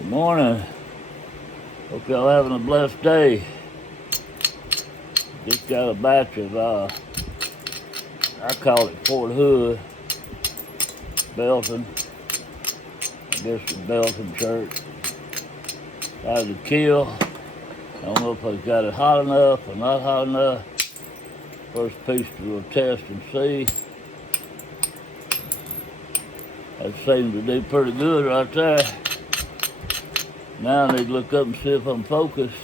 Good morning. Hope y'all having a blessed day. Just got a batch of, I call it Fort Hood, Belton. I guess the Belton church. Out of the kill. I don't know if I got it hot enough or not hot enough. First piece we'll test and see. That seems to do pretty good right there. Now I need to look up and see if I'm focused.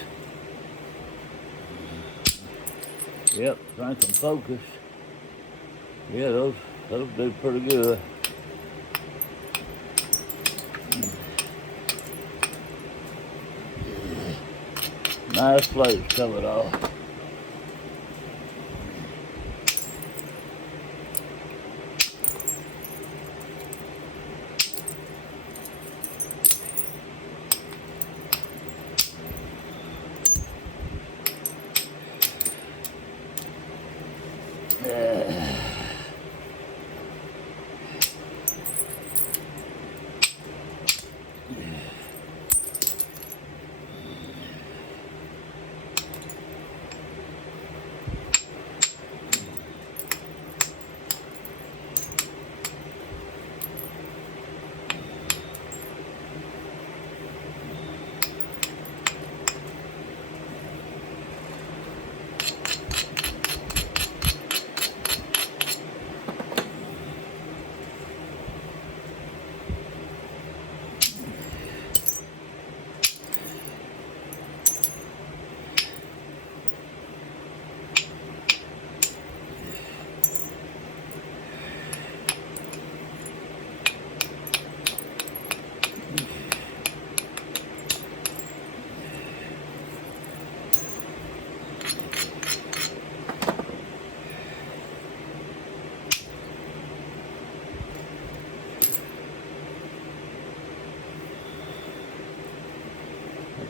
Yep, I think I'm focused. Yeah, those do pretty good. Nice plates covered off.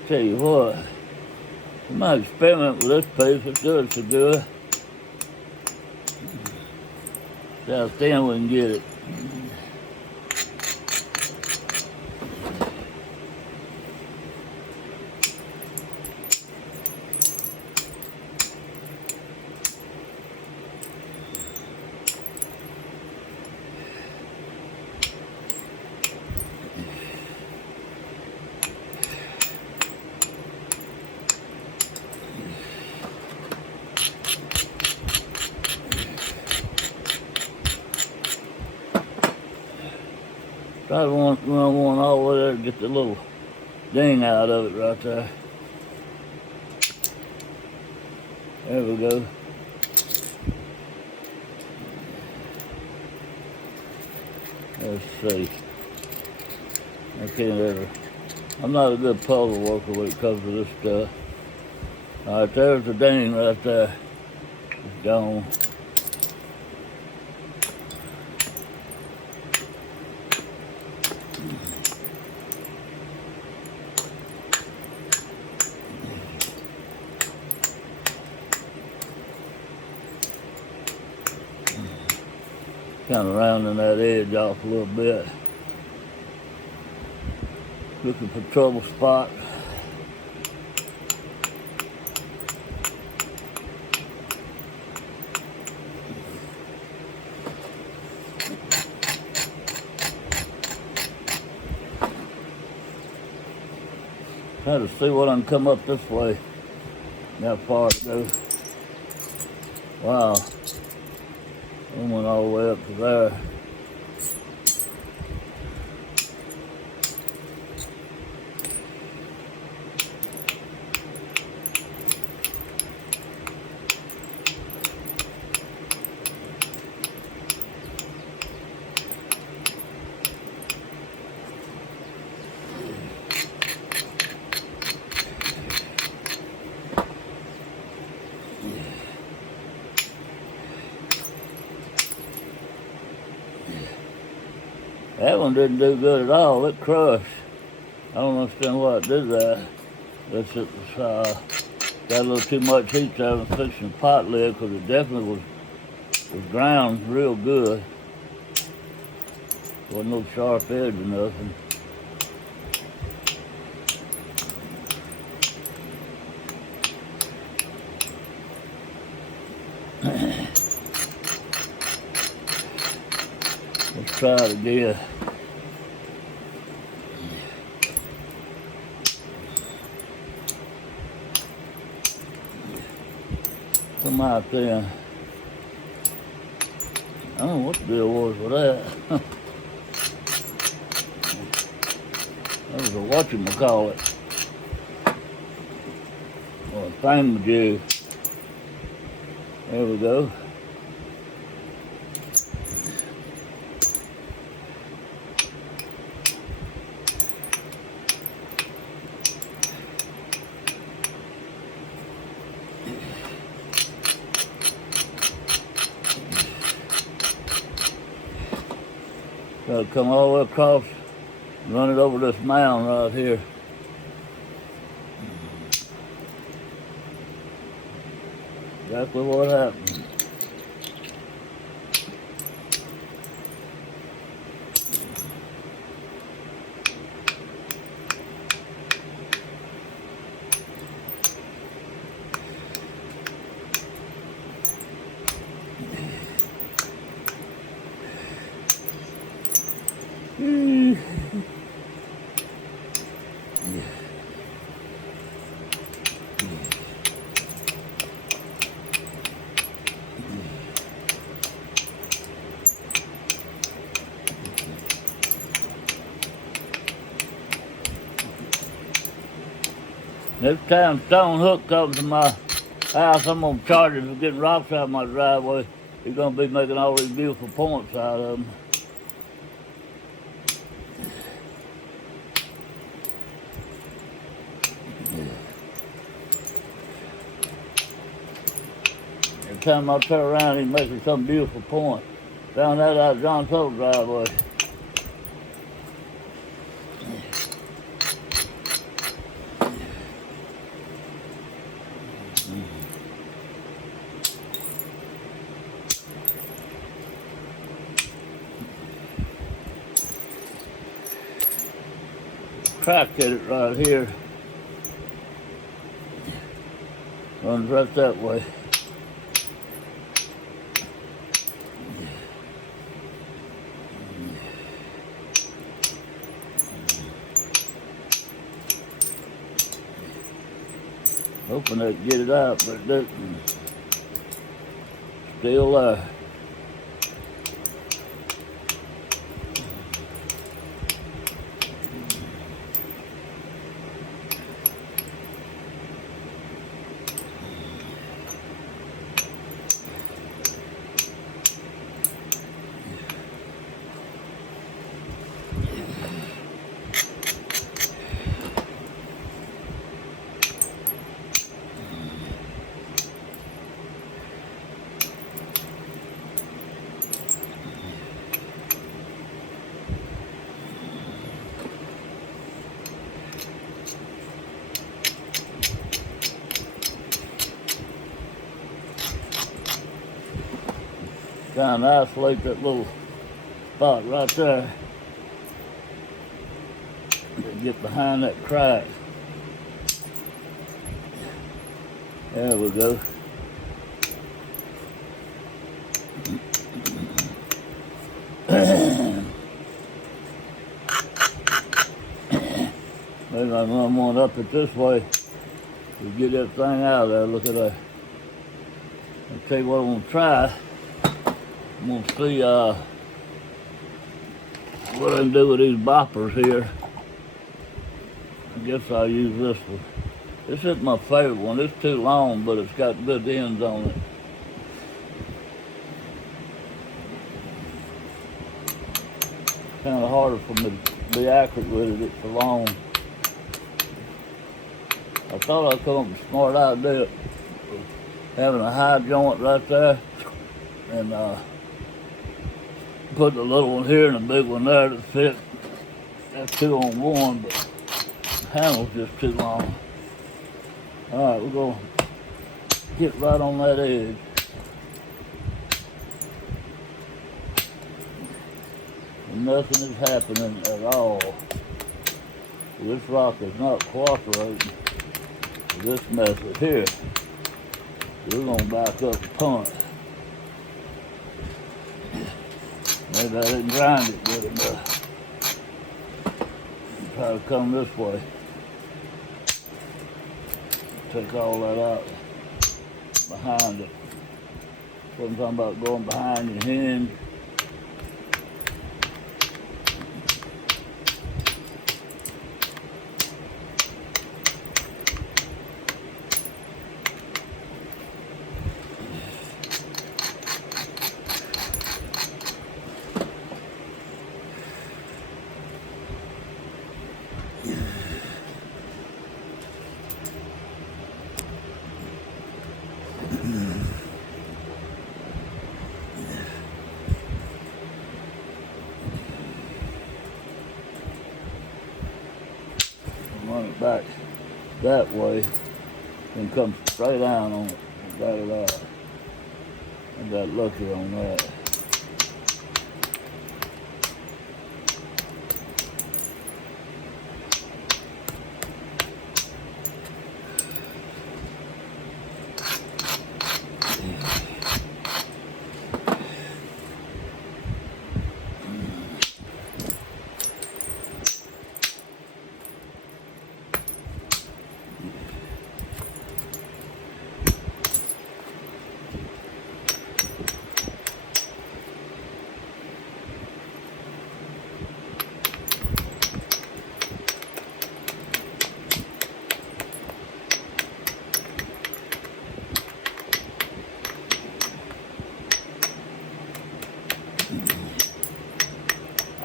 Tell you what, I might experiment with this piece. It's good, so good. See how thin we can get it. I want one all the way there to get the little ding out of it right there. There we go. Let's see. I can't ever. I'm not a good puzzle worker when it comes to this stuff. Alright, there's the ding right there. It's gone. Kind of rounding that edge off a little bit. Looking for trouble spots. Try to see what I can come up this way. How far it goes. Wow. I went all the way up to there. That one didn't do good at all. It crushed. I don't understand why it did that. That's it. Got a little too much heat there and fixing the pot lid because it definitely was ground real good. Wasn't no sharp edge or nothing. try it again. Come out there. I don't know what the deal was with that. That was a whatchamacallit. Or a thingamajig. There we go. So come all the way across, run it over this mound right here. Exactly what happened. Next time Stone Hook comes to my house, I'm gonna charge him for getting rocks out of my driveway. He's gonna be making all these beautiful points out of them. Every time I turn around, he's making some beautiful point. Found that out of John Toad's driveway. Crack at it right here. Runs right that way. Hoping they'd get it out, but it didn't. Still there. Trying to isolate that little spot right there to get behind that crack. There we go. Maybe I run one up it this way to get that thing out of there. Look at that. I'll tell you what I'm gonna try. I'm gonna see what I can do with these boppers here. I guess I'll use this one. This isn't my favorite one. It's too long, but it's got good ends on it. Kind of harder for me to be accurate with it. It's so long. I thought I'd come up with a smart idea. Having a high joint right there and put the little one here and the big one there to fit. That's 2 on 1, but the handle's just too long. Alright, we're going to get right on that edge. And nothing is happening at all. This rock is not cooperating with this method here. We're going to back up and punt. Maybe I didn't grind it good enough. Try to come this way. Take all that out behind it. What I'm talking about, going behind your hinge. Run it back that way and come straight down on it. Got it out. I got lucky on that.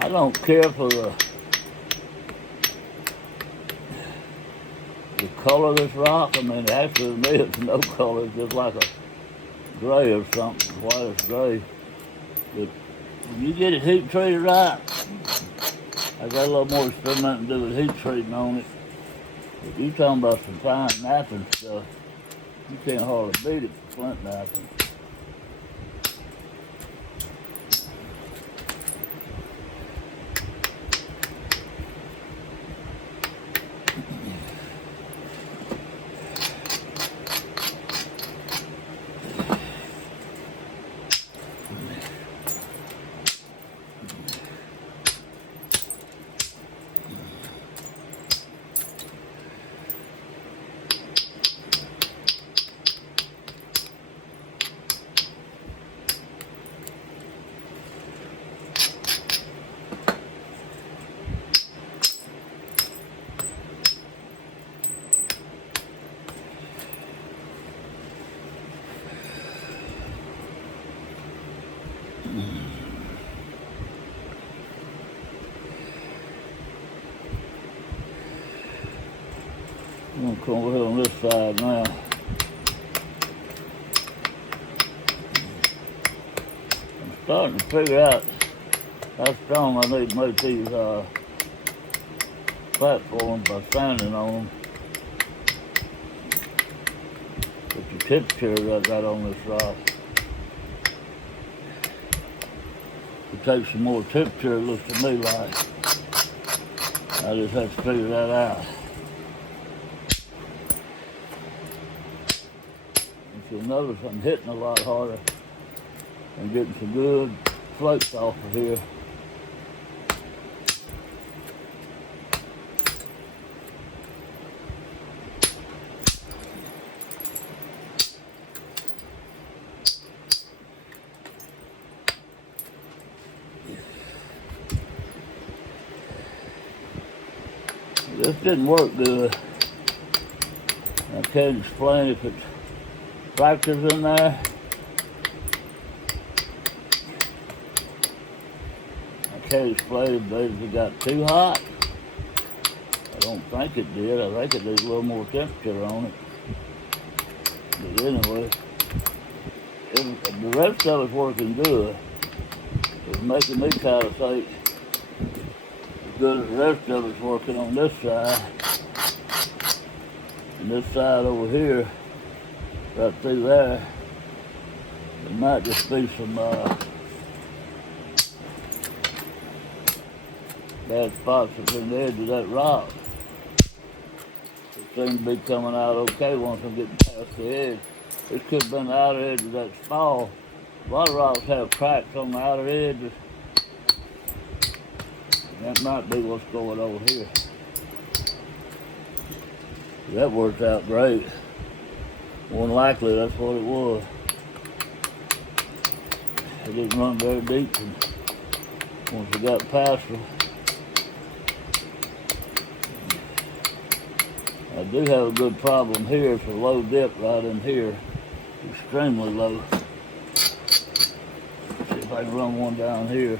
I don't care for the color of this rock. I mean, actually, to me, it's no color. It's just like a gray or something, whitish gray. But when you get it heat treated right, I got a little more experimenting to do with heat treating on it. But you talking about some fine napping stuff, you can't hardly beat it for flint napping. I'm going to come over here on this side now. I'm starting to figure out how strong I need to make these platforms by standing on them. With the temperature that I got on this rock. It takes some more temperature, it looks to me like. I just have to figure that out. You'll notice I'm hitting a lot harder and getting some good floats off of here. This didn't work good. I can't explain if it's fractures in there. I can't explain if it got too hot. I don't think it did. I think it needs a little more temperature on it. But anyway, the rest of it's working good. It's making me kind of think as good as the rest of it's working on this side. And this side over here, right through there, there might just be some bad spots between the edge of that rock. It seems to be coming out okay once I'm getting past the edge. This could have been the outer edge of that spall. A lot of rocks have cracks on the outer edges That might be what's going on here. That worked out great. More than likely, that's what it was. It didn't run very deep, and once we got past her. I do have a good problem here. It's a low dip right in here. Extremely low. See if I can run one down here.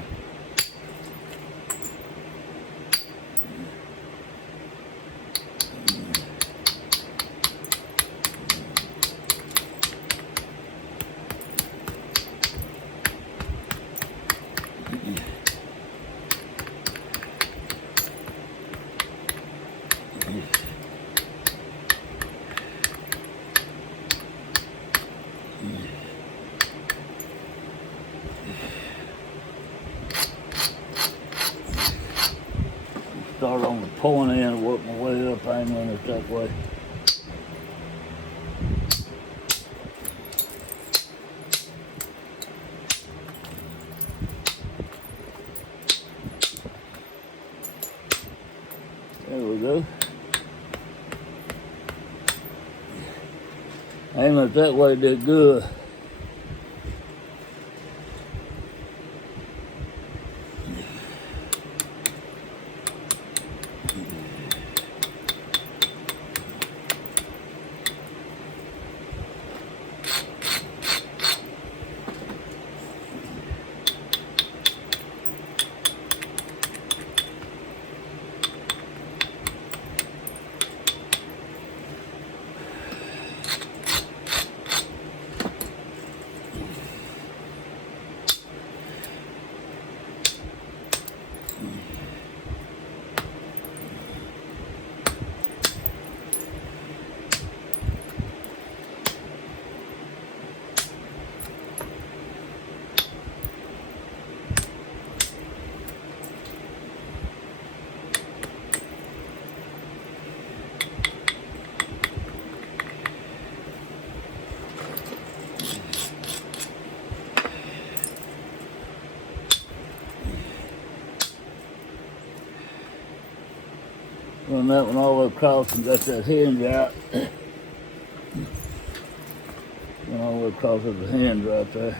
Start on the point end and work my way up, angling it that way. There we go. Angling it that way did good. Run that one all the way across and got that hinge out. Run all the way across with the hinge right there.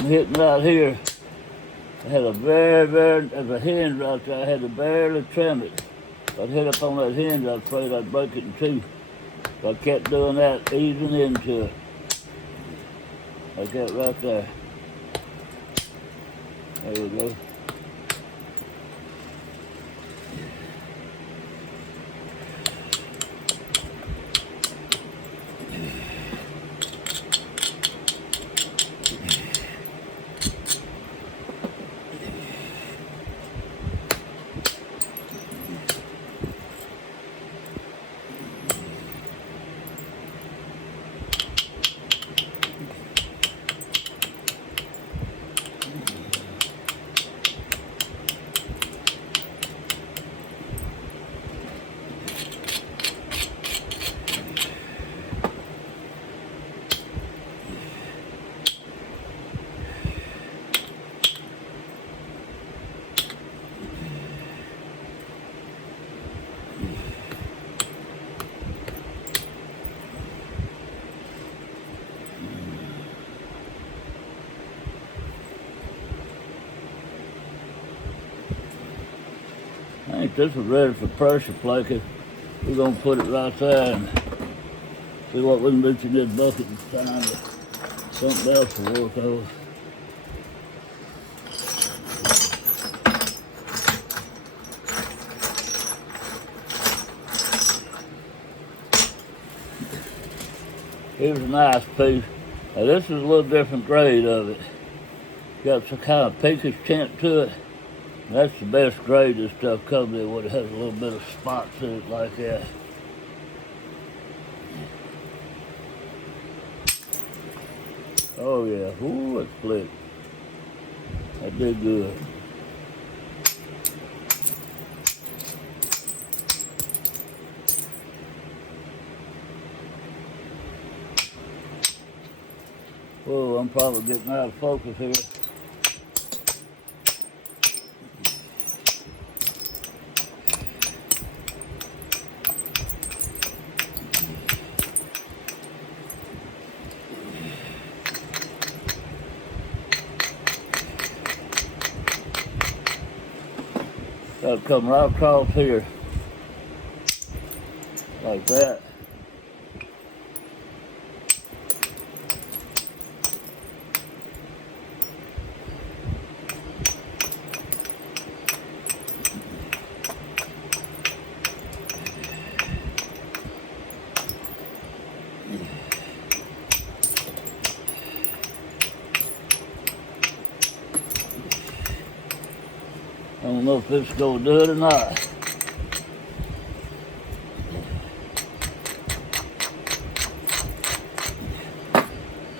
I'm hitting right here. I had there's a hinge right there. I had to barely trim it. If I'd hit up on that hinge, I was afraid I'd break it in two. So I kept doing that, easing into it. Like that right there. There we go. this was ready for pressure plaking, we're gonna put it right there and see what we can do to this bucket and find something else to work over. Here's a nice piece. Now this is a little different grade of it. Got some kind of pinkish tint to it. That's the best grade this stuff comes in when it has a little bit of spots in it like that. Oh yeah, ooh, it's slick. That did good. Whoa, I'm probably getting out of focus here. That'll come right across here, like that. I don't know if this is going to do it or not.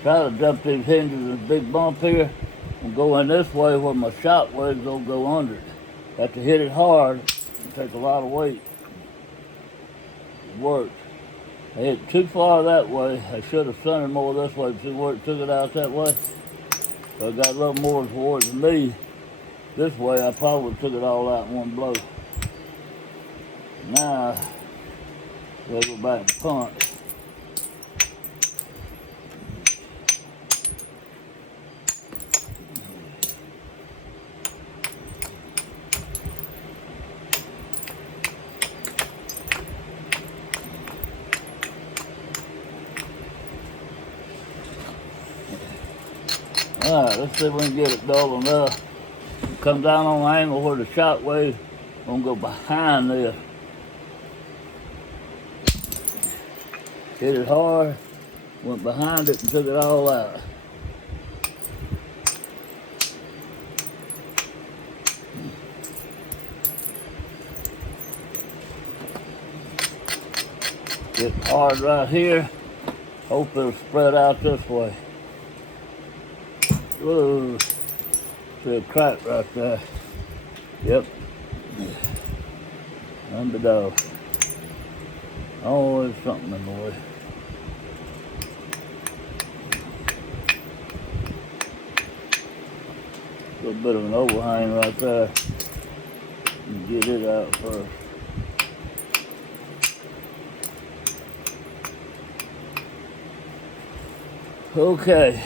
Try to jump these hinges in this big bump here and go in this way where my shot wave's going to go under it. Have to hit it hard and take a lot of weight. It works. I hit too far that way. I should have centered more this way. See where it took it out that way? So I got a little more towards me. This way, I probably took it all out in one blow. Now, we'll go back and punch. All right, let's see if we can get it dull enough. Come down on the angle where the shot wave gonna go behind this. Hit it hard, went behind it and took it all out. Get hard right here. Hope it'll spread out this way. Whoa. See a crack right there. Yep. Underdog. Always something in the way. A little bit of an overhang right there. Get it out first. Okay.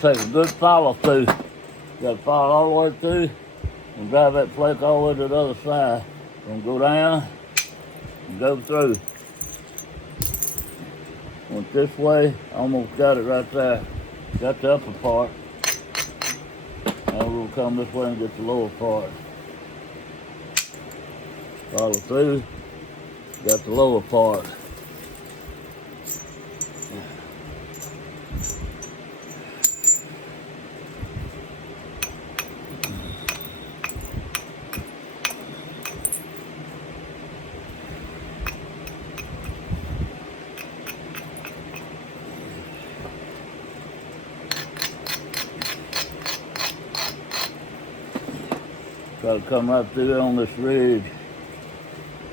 Take a good follow through. You gotta follow all the way through and drive that flake all the way to the other side. Gonna go down and go through. Went this way, almost got it right there. Got the upper part. Now we're gonna come this way and get the lower part. Follow through, got the lower part. Try to come right through there on this ridge.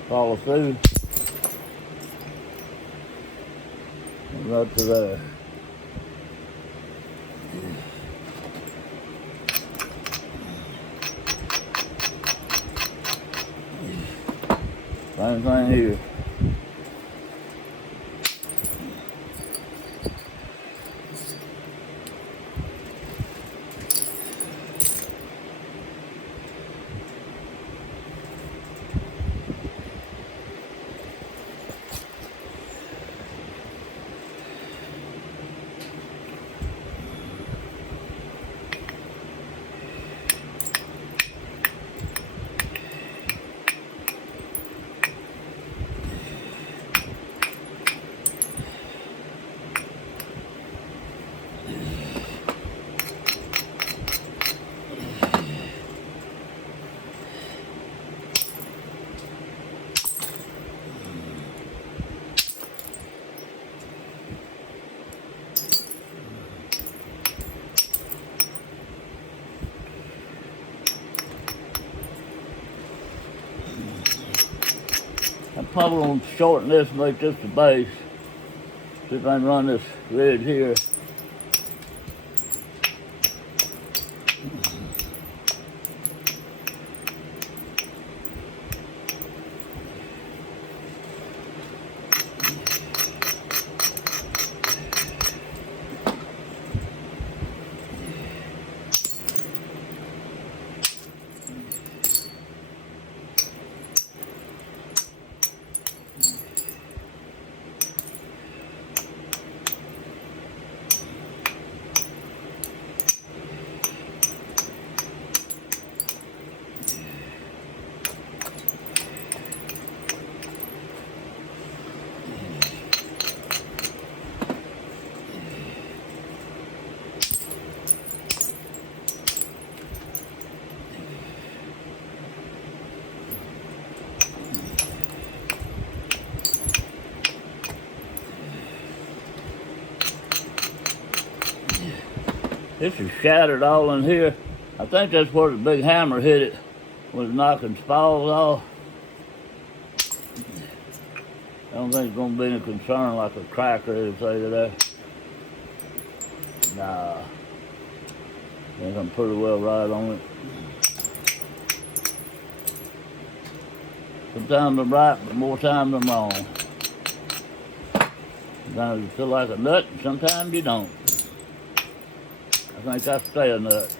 Follow through. And right to there. Same thing here. probably gonna shorten this and make this the base. See if I can run this ridge here. This is shattered all in here. I think that's where the big hammer hit it when it's knocking spalls off. I don't think it's gonna be any concern like a crack or anything there. Nah. I think I'm pretty well right on it. Sometimes I'm right, but more times I'm wrong. Sometimes you feel like a nut, and sometimes you don't. I think I stay a nut.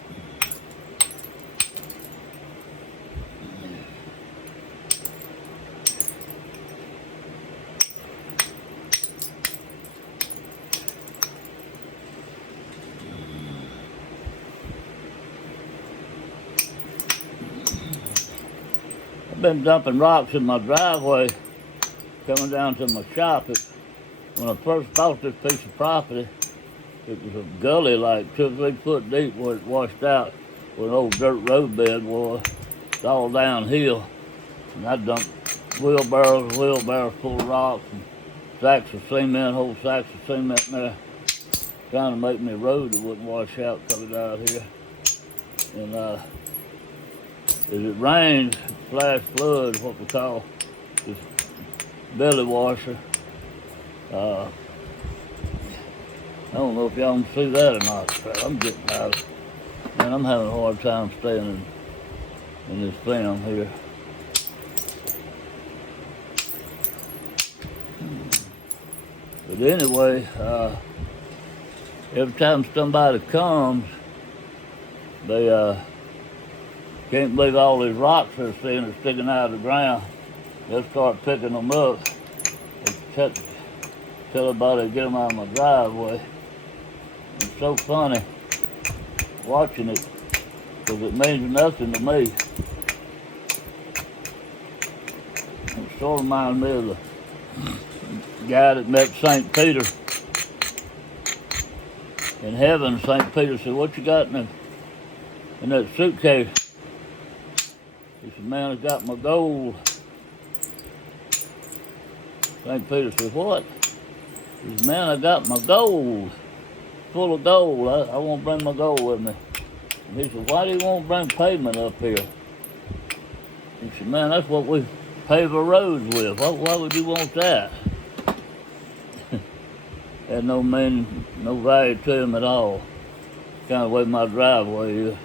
I've been dumping rocks in my driveway coming down to my shop. When I first bought this piece of property, it was a gully like 2 or 3 foot deep where it washed out where an old dirt road bed was. It's all downhill. And I dumped wheelbarrows full of rocks and sacks of cement, whole sacks of cement in there, trying to make me a road that wouldn't wash out coming out here. And as it rains, flash flood, what we call this belly washer. I don't know if y'all can see that or not, but I'm getting out of it. Man, I'm having a hard time staying in this film here. But anyway, every time somebody comes, they can't believe all these rocks they're seeing are sticking out of the ground. They'll start picking them up. They tell everybody to get them out of my driveway. It's so funny watching it because it means nothing to me. It sort of reminds me of the guy that met St. Peter in heaven. St. Peter said, "What you got in that suitcase?" He said, "Man, I got my gold." St. Peter said, "What?" He said, "Man, I got my gold. Full of gold. I won't bring my gold with me." And he said, "Why do you want to bring pavement up here?" He said, "Man, that's what we pave our roads with. Why would you want that?" Had no meaning, no value to him at all. Kind of the way my driveway is.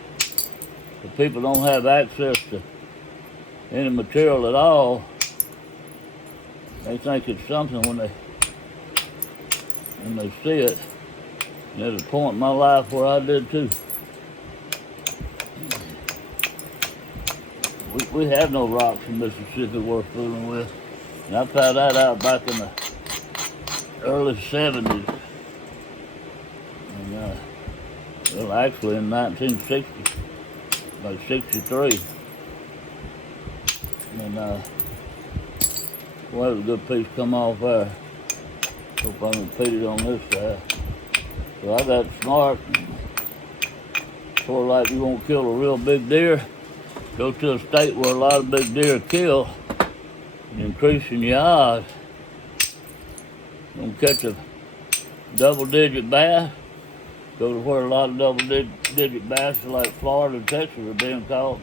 If people don't have access to any material at all, they think it's something when they see it. And there's a point in my life where I did too. We have no rocks in Mississippi worth fooling with. And I found that out back in the early 70s. And, well, actually in 1960, like 63. And, well, that was a good piece come off there. Hope I can repeat it on this side. So I got smart, sort of like you won't kill a real big deer, go to a state where a lot of big deer are killed, and increasing your odds. Gonna catch a double-digit bass, go to where a lot of double-digit bass like Florida and Texas are being caught,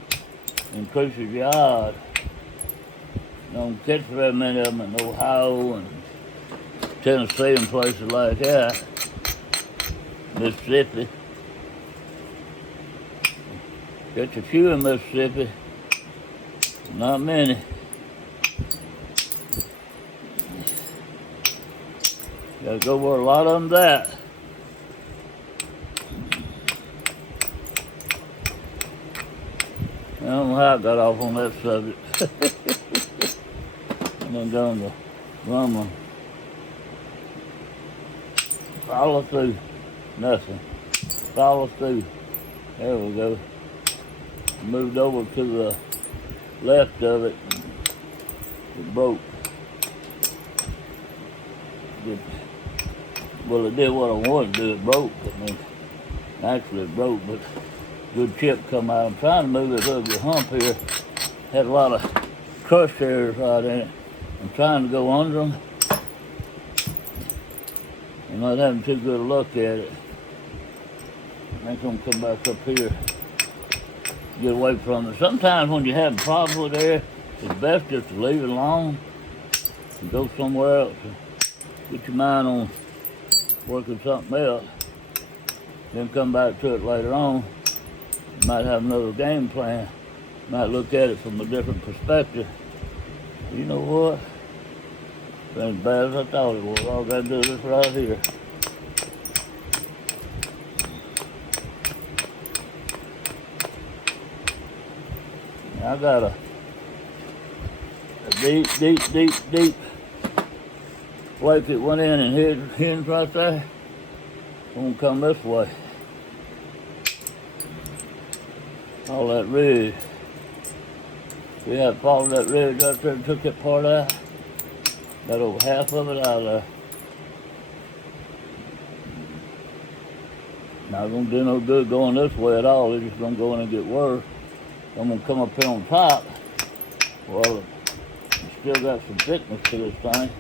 increases your odds. Don't catch very many of them in Ohio and Tennessee and places like that. Mississippi. Catch a few in Mississippi. Not many. Gotta go where a lot of them's at. I don't know how I got off on that subject. And then down the rumbling. Follow through. Nothing. Follow through. There we go. Moved over to the left of it. It broke. Well, it did what I wanted to do. It broke. I mean, actually it broke, but good chip come out. I'm trying to move this ugly hump here. Had a lot of crush hairs right in it. I'm trying to go under them. I'm not having too good a look at it. I think I'm gonna come back up here. Get away from it. Sometimes when you have a problem with air, it's best just to leave it alone and go somewhere else. Get your mind on working something else. Then come back to it later on. You might have another game plan. You might look at it from a different perspective. You know what? It ain't as bad as I thought it was. All I gotta do is this right here. I got a deep flake that went in and hinged right there. I'm gonna come this way. All that ridge. See how it followed that ridge right there and took that part out? Got over half of it out of there. Not gonna do no good going this way at all. It's just gonna go in and get worse. I'm gonna come up here on top. Well, it's still got some thickness to this thing.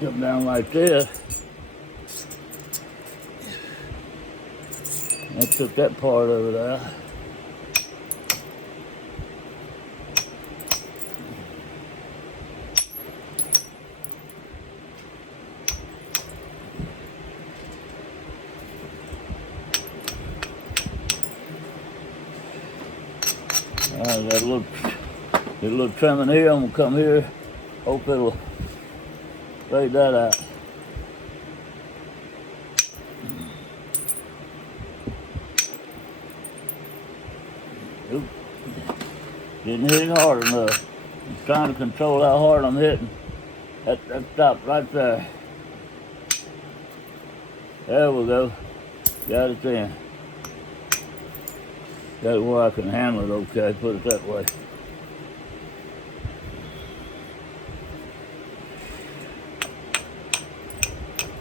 Come down like this. I took that part of it out. Got a little trimming here. I'm gonna come here. Hope it'll fade that out. Oop. Didn't hit it hard enough. I'm trying to control how hard I'm hitting. That stopped right there. There we go. Got it in. Got it where I can handle it okay, put it that way.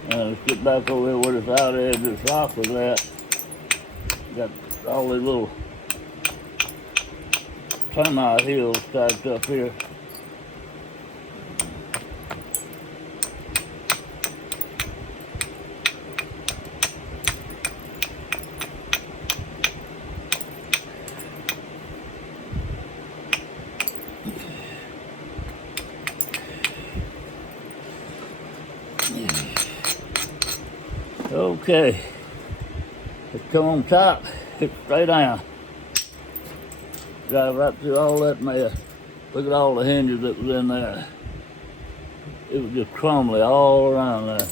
Now let's get back over here where this out edge of this rock was at. Got all these little termite hills stacked up here. Okay, let's come on top, hit straight down. Drive right through all that mess. Look at all the hinges that was in there. It was just crumbly all around there.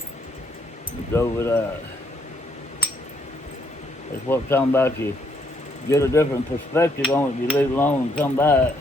We drove it out. That's what I'm talking about. You get a different perspective on it, you leave it alone and come back.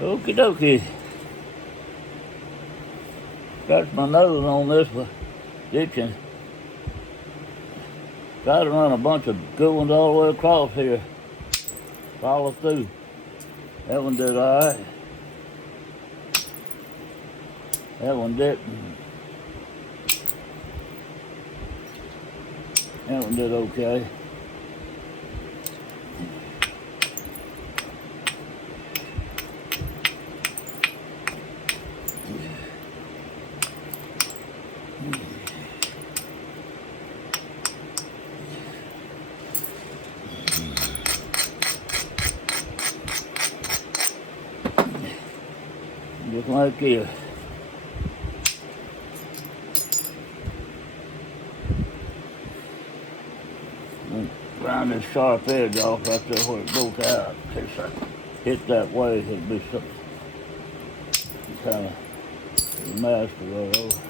Okie dokie. Scratch my nose on this one. Ditching. Try to run a bunch of good ones all the way across here. Follow through. That one did alright. That one didn't. That one did okay. Just like this. Round this sharp edge off right there where it broke out. In case I hit that way, it'd be some kind of master right over.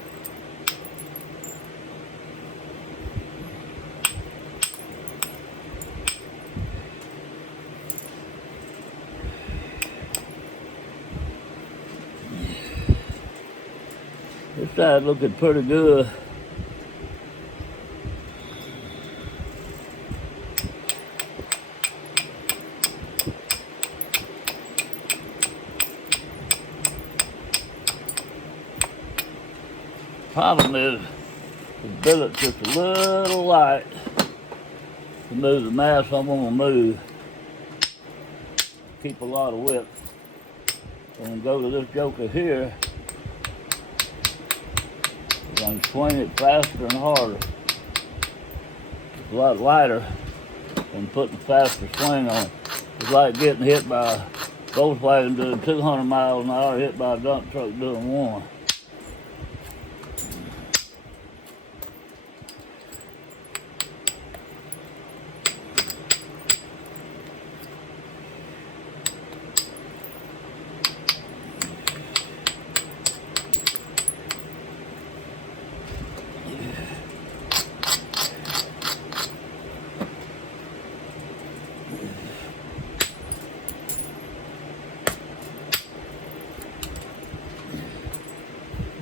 This side looking pretty good. Problem is, the billet's just a little light to move the mass I'm gonna move. Keep a lot of width. And go to this joker here. I can swing it faster and harder. It's a lot lighter than putting a faster swing on it. It's like getting hit by a Volkswagen doing 200 miles an hour, hit by a dump truck doing 1.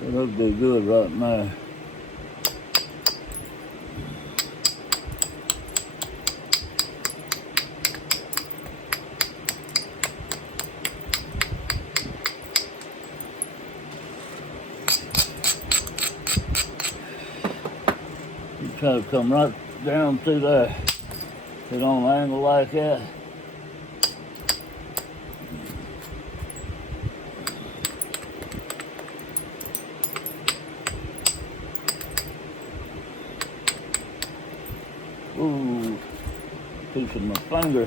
That'll be good right now. You try to come right down through there. Get on an angle like that. Ooh, piece of my finger.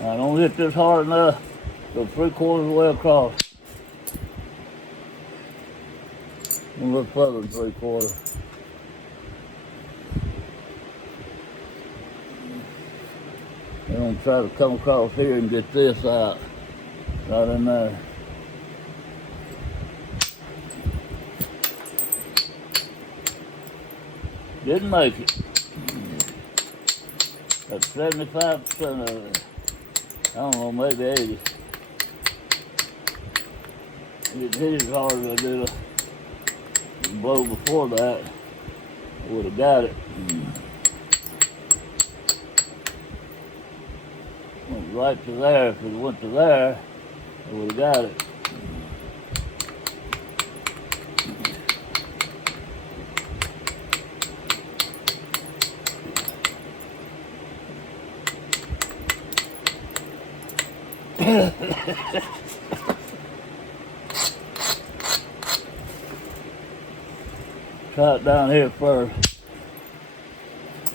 I don't hit this hard enough. Go 3/4 of the way across. A little further than 3/4. I'm gonna try to come across here and get this out, right in there. Didn't make it. That's 75% of it. I don't know, maybe 80. It hit as hard as I did a blow before that. I would have got it. Went right to there. If it went to there, I would have got it. Try it down here first.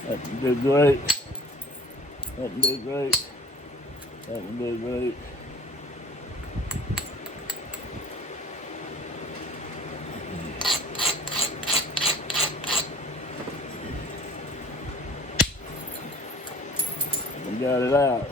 That would do great. That would do great. That would do great. We got it out.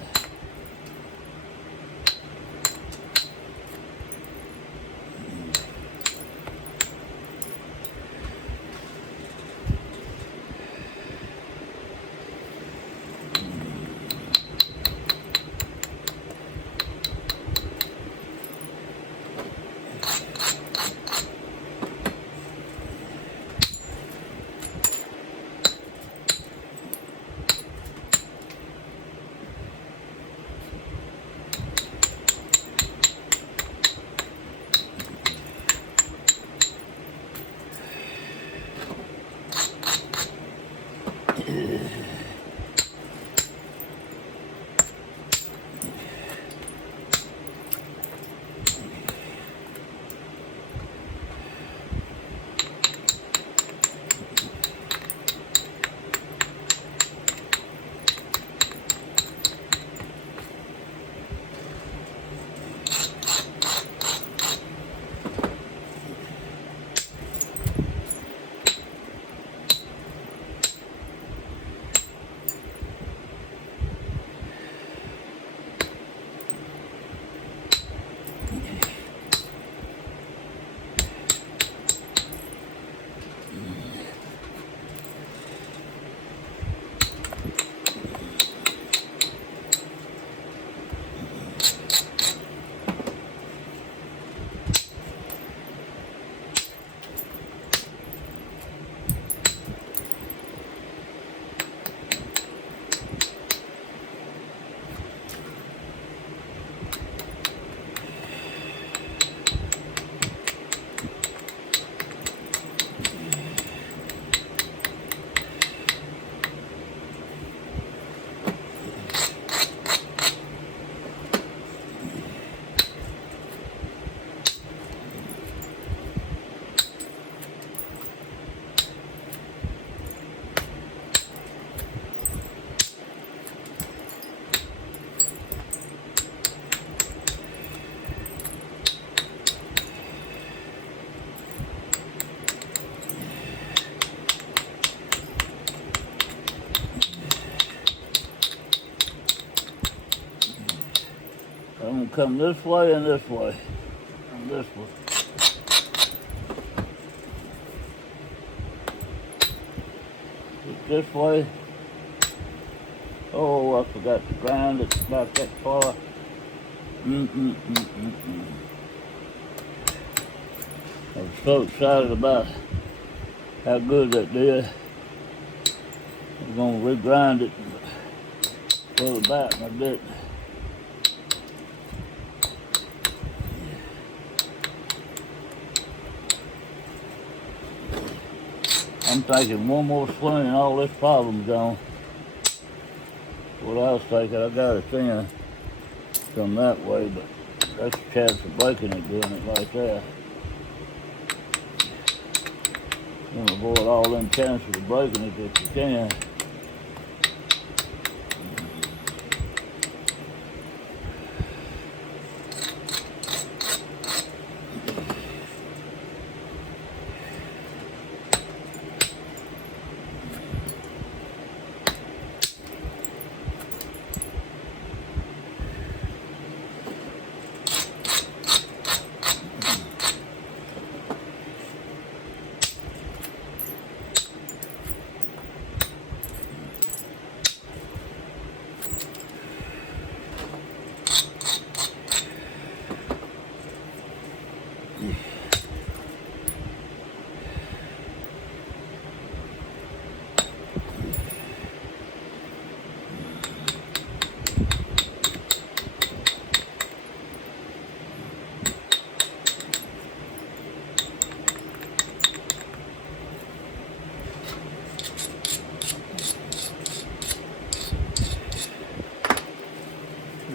come this way and this way. And this way. This way. Oh, I forgot to grind it about that far. I was so excited about how good that did. I'm going to regrind it further back, and I didn't. I'm thinking one more swing and all this problem's gone. What I was thinking, I got it in from that way, but that's a chance of breaking it doing it like that. You want to avoid all them chances of breaking it if you can.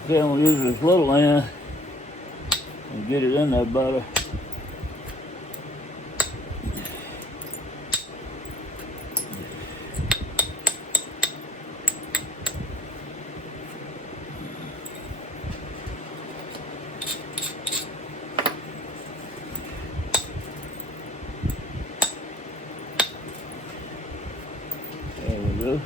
Okay, I'm going to use this little end and get it in there better. There we go.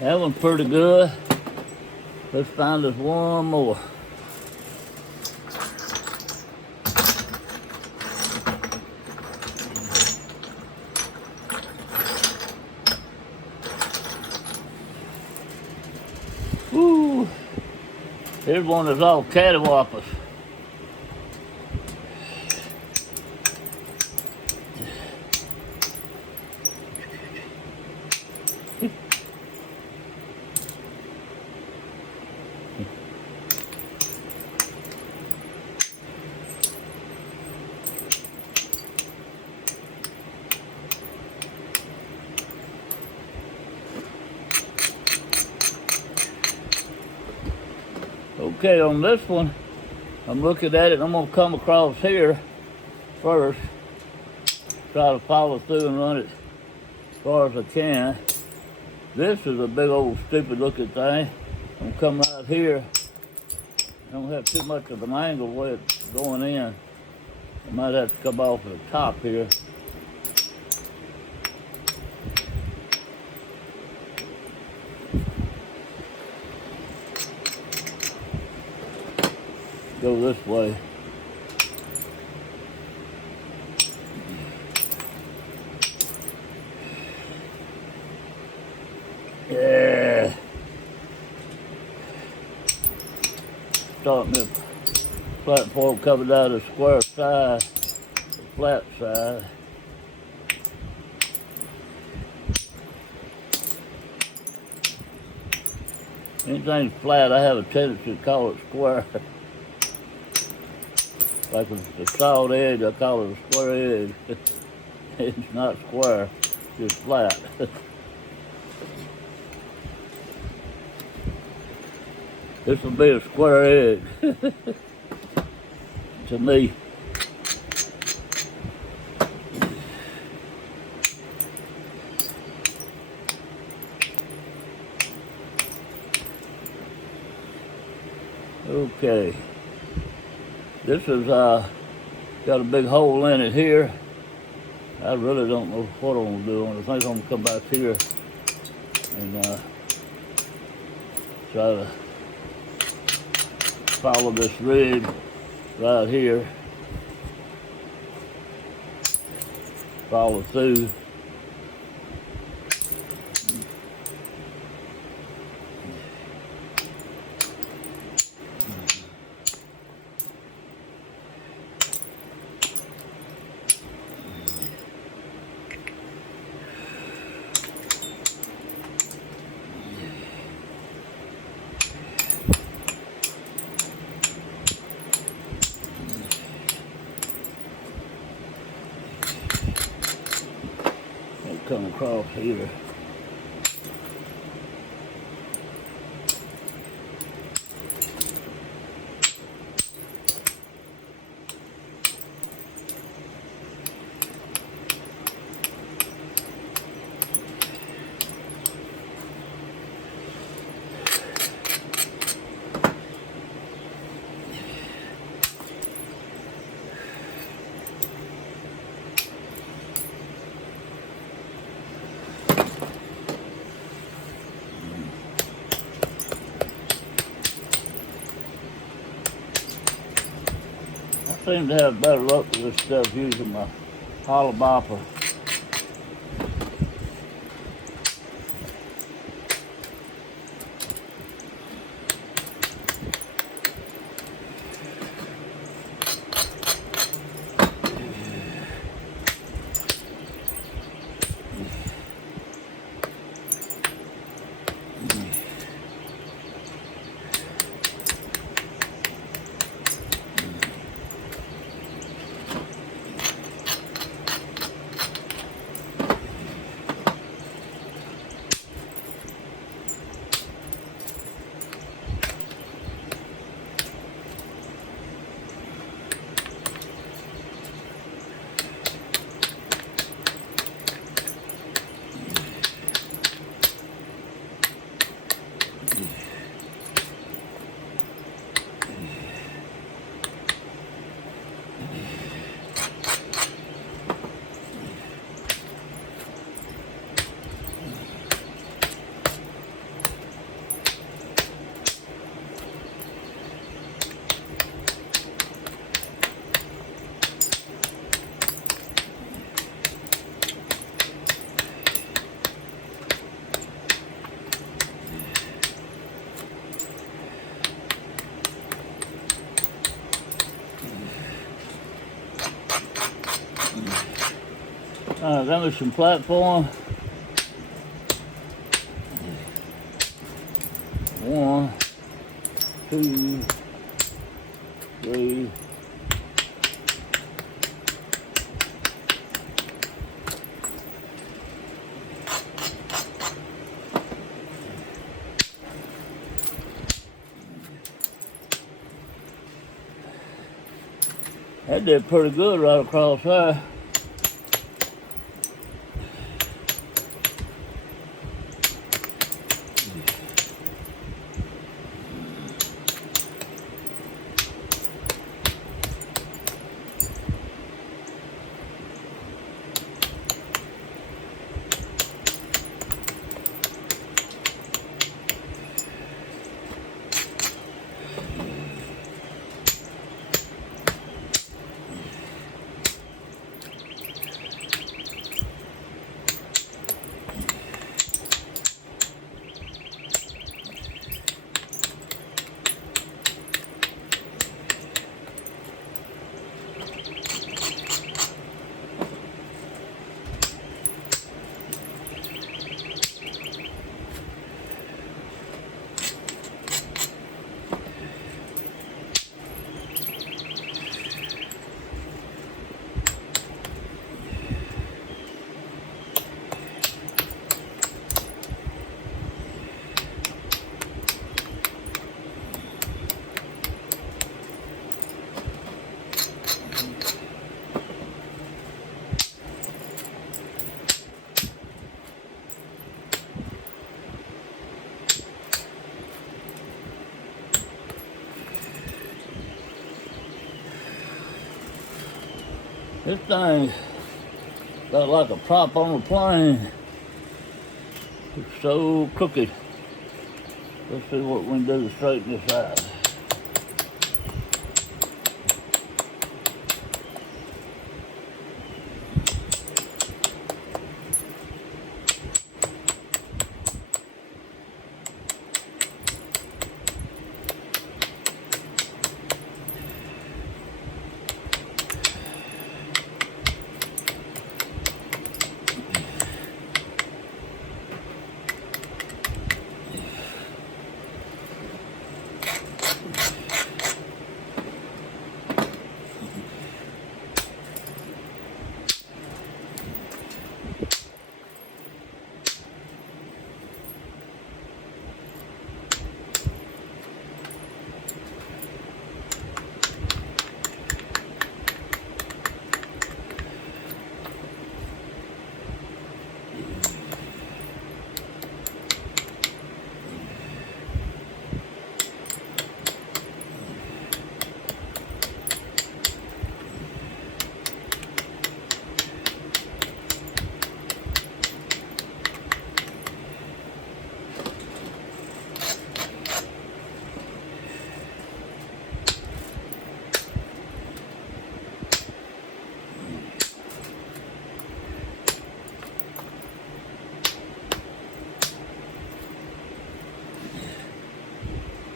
That one's pretty good. Let's find us one more. Woo! Here's one that's all cattywampus. Okay, on this one, I'm looking at it and I'm going to come across here first. Try to follow through and run it as far as I can. This is a big old stupid looking thing. I'm going to come right here. I don't have too much of an angle where it's going in. I might have to come off at the top here. Go this way. Yeah. starting this platform coming down the square side, the flat side. Anything flat, I have a tendency to call it square. Like a solid edge, I call it a square edge. It's not square, just flat. This will be a square edge to me. Okay, this is got a big hole in it here. I really don't know what I'm gonna do. I think I'm gonna come back here and try to follow this ridge right here, follow through. Come across here. I seem to have better luck with this stuff using my hollow bopper. Got me some platform. 1, 2, 3. That did pretty good right across there. This thing got like a prop on a plane. It's so crooked. Let's see what we can do to straighten this out.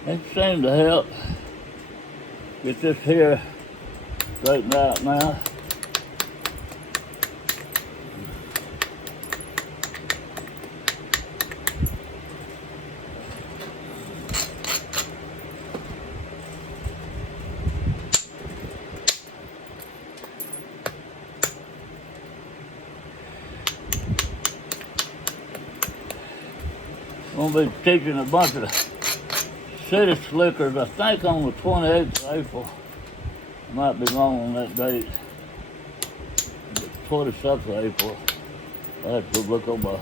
It seemed to help get this here straightened out now. I'm going to be teaching a bunch of city slickers, I think on the 28th of April. I might be wrong on that date. The 27th of April. I have to look on my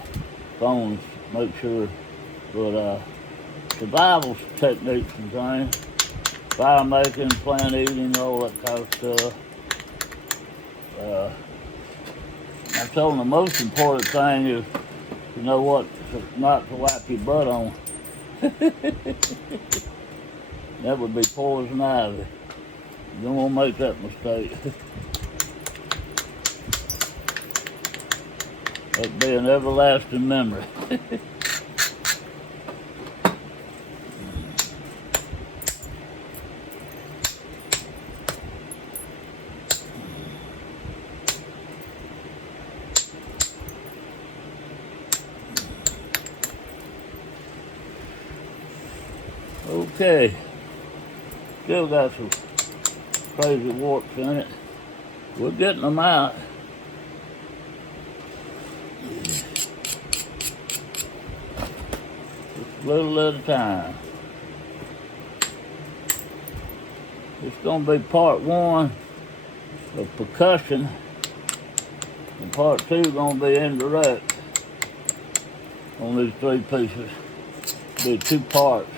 phone to make sure. But survival techniques and things. Fire making, plant eating, all that kind of stuff. I told them the most important thing is, you know what, not to wipe your butt on. That would be poison ivy. You don't want to make that mistake. That'd be an everlasting memory. Okay, still got some crazy warps in it. We're getting them out. Just a little at a time. It's going to be part one of percussion, and part two going to be indirect on these three pieces. Be 2 parts.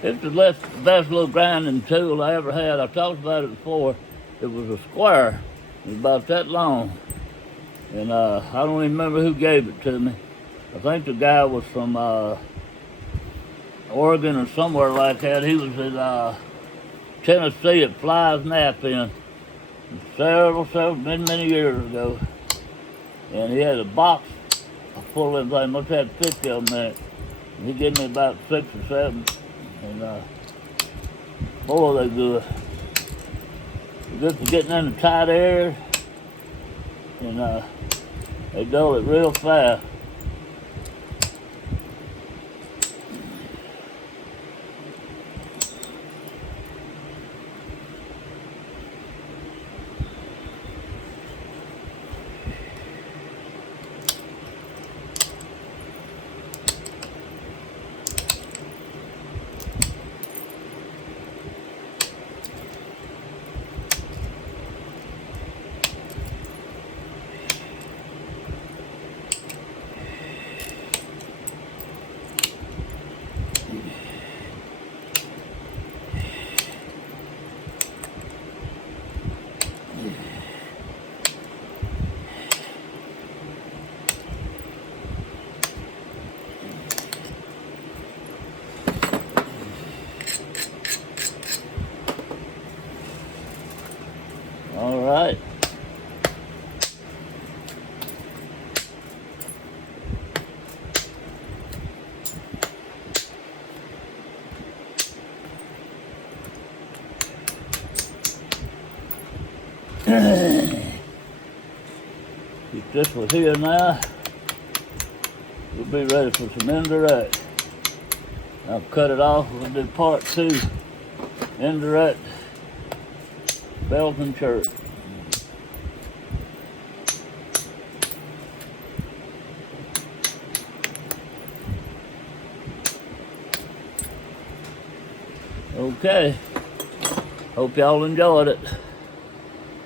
It's the best little grinding tool I ever had. I talked about it before. It was a square. It was about that long. And I don't even remember who gave it to me. I think the guy was from Oregon or somewhere like that. He was in Tennessee at Fly's Nap in many years ago. And he had a box full of them. Must have had 50 of them in it. And he gave me about 6 or 7. And boy, they good. They're good for getting in the tight air, and they dull it real fast. All right. Keep this one here now. We'll be ready for some indirect. I'll cut it off. We'll do part 2. Indirect Belgian shirt. Okay. Hope y'all enjoyed it.